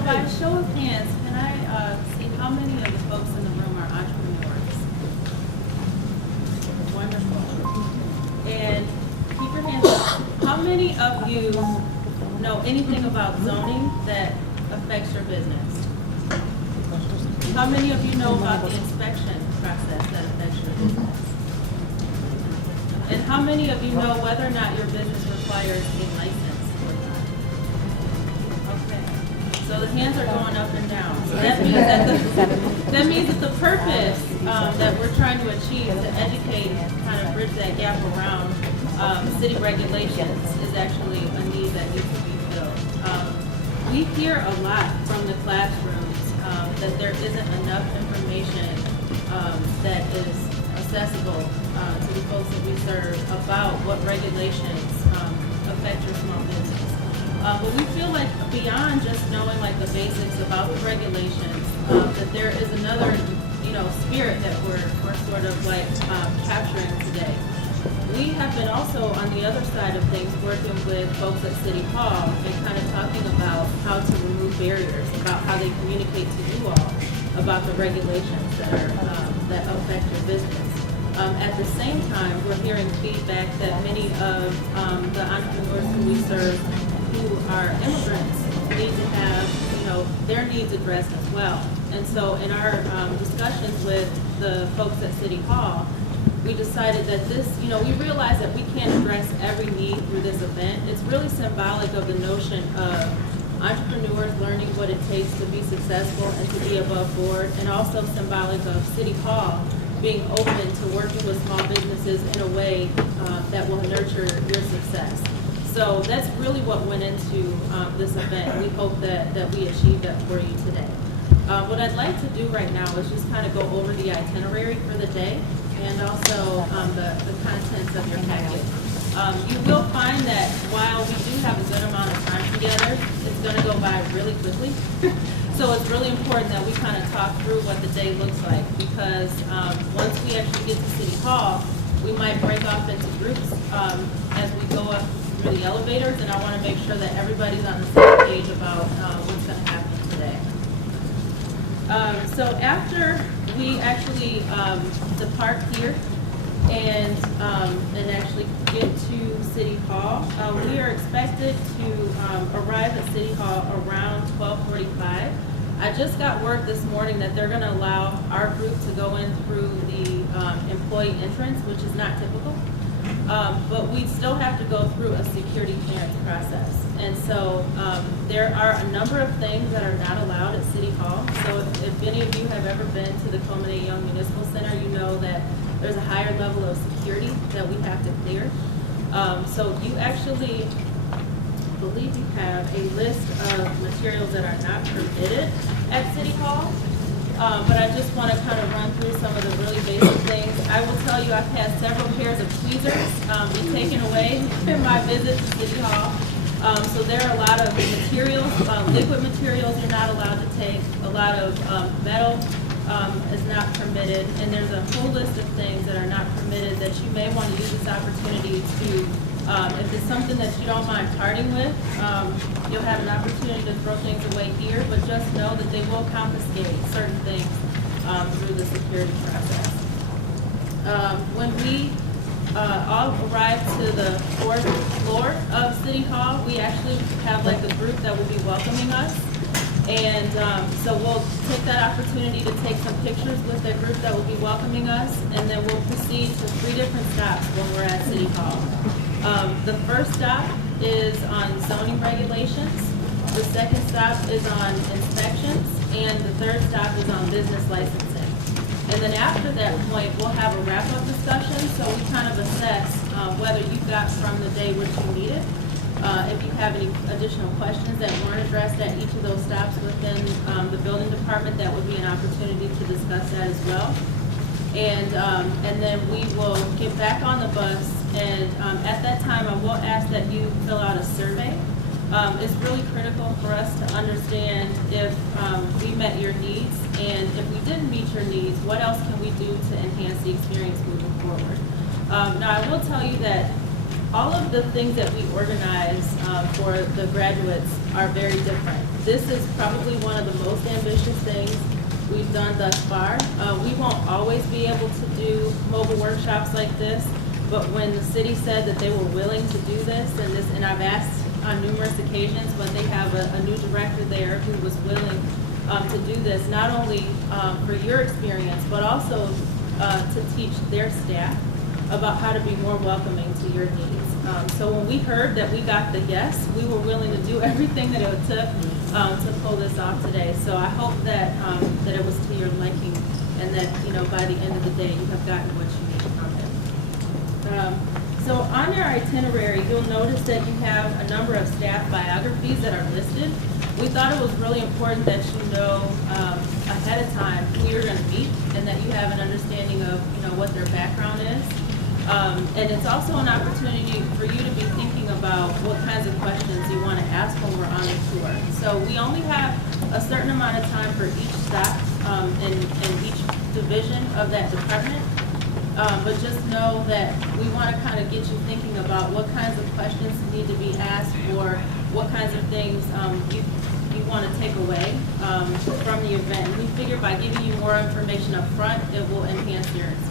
So by show of hands, can I see how many of the folks in the room are entrepreneurs? Wonderful. And keep your hands up. How many of you know anything about zoning that affects your business? How many of you know about the inspection process that affects your business? And how many of you know whether or not your business requires a license or not? Okay. So the hands are going up and down. So that means that the purpose that we're trying to achieve to educate and kind of bridge that gap around city regulations is actually a need that needs to be filled. We hear a lot from the classrooms that there isn't enough information that is accessible to the folks that we serve about what regulations affect your small business. But we feel like beyond just knowing like the basics about the regulations, that there is another, spirit that we're sort of like capturing today. We have been also on the other side of things working with folks at City Hall and kind of talking about how to remove barriers, about how they communicate to you all about the regulations that are that affect your business. At the same time, we're hearing feedback that many of the entrepreneurs who we serve who are immigrants need to have, their needs addressed as well. And so in our discussions with the folks at City Hall, we decided that this, we realized that we can't address every need through this event. It's really symbolic of the notion of entrepreneurs learning what it takes to be successful and to be above board, and also symbolic of City Hall being open to working with small businesses in a way that will nurture your success. So that's really what went into this event. We hope that we achieved that for you today. What I'd like to do right now is just kind of go over the itinerary for the day and also the contents of your packet. You will find that while we do have a good amount of time together, it's going to go by really quickly. So it's really important that we kind of talk through what the day looks like, because once we actually get to City Hall, we might break off into groups as we go up through the elevators, and I want to make sure that everybody's on the same page about what's going to happen today. So after we actually depart here and actually get to City Hall, we are expected to arrive at City Hall around 12:45. I just got word this morning that they're going to allow our group to go in through the employee entrance, which is not typical. But we still have to go through a security clearance process. And so there are a number of things that are not allowed at City Hall. So if any of you have ever been to the Coleman A. Young Municipal Center, you know that there's a higher level of security that we have to clear. So you actually believe you have a list of materials that are not permitted at City Hall. But I just want to kind of run through some of the really basic things. I will tell you I've had several pairs of tweezers be taken away in my visit to City Hall. So there are a lot of materials, liquid materials you're not allowed to take. A lot of metal is not permitted. And there's a whole list of things that are not permitted that you may want to use this opportunity to, if it's something that you don't mind parting with, you'll have an opportunity to throw things away here, but just know that they will confiscate certain things through the security process. When we all arrive to the 4th floor of City Hall, we actually have like a group that will be welcoming us. And so we'll take that opportunity to take some pictures with the group that will be welcoming us, and then we'll proceed to 3 different stops when we're at City Hall. The first stop is on zoning regulations, the second stop is on inspections, and the third stop is on business licensing. And then after that point, we'll have a wrap-up discussion, so we kind of assess whether you got from the day what you needed. If you have any additional questions that weren't addressed at each of those stops within the building department, that would be an opportunity to discuss that as well. And then we will get back on the bus, and at that time I will ask that you fill out a survey. It's really critical for us to understand if we met your needs, and if we didn't meet your needs, what else can we do to enhance the experience moving forward. Now I will tell you that all of the things that we organize for the graduates are very different. This is probably one of the most ambitious things we've done thus far. We won't always be able to do mobile workshops like this, but when the city said that they were willing to do this, and I've asked on numerous occasions when they have a new director there who was willing to do this, not only for your experience, but also to teach their staff about how to be more welcoming to your needs. So when we heard that we got the yes, we were willing to do everything that it took to pull this off today. So I hope that that it was to your liking, and that by the end of the day you have gotten what you need from it. So on your itinerary, you'll notice that you have a number of staff biographies that are listed. We thought it was really important that you know ahead of time who you're going to meet, and that you have an understanding of what their background is. And it's also an opportunity for you to be thinking about what kinds of questions you want to ask when we're on the tour. So we only have a certain amount of time for each stop in each division of that department. But just know that we want to kind of get you thinking about what kinds of questions need to be asked, or what kinds of things you want to take away from the event. And we figure by giving you more information up front, it will enhance your experience.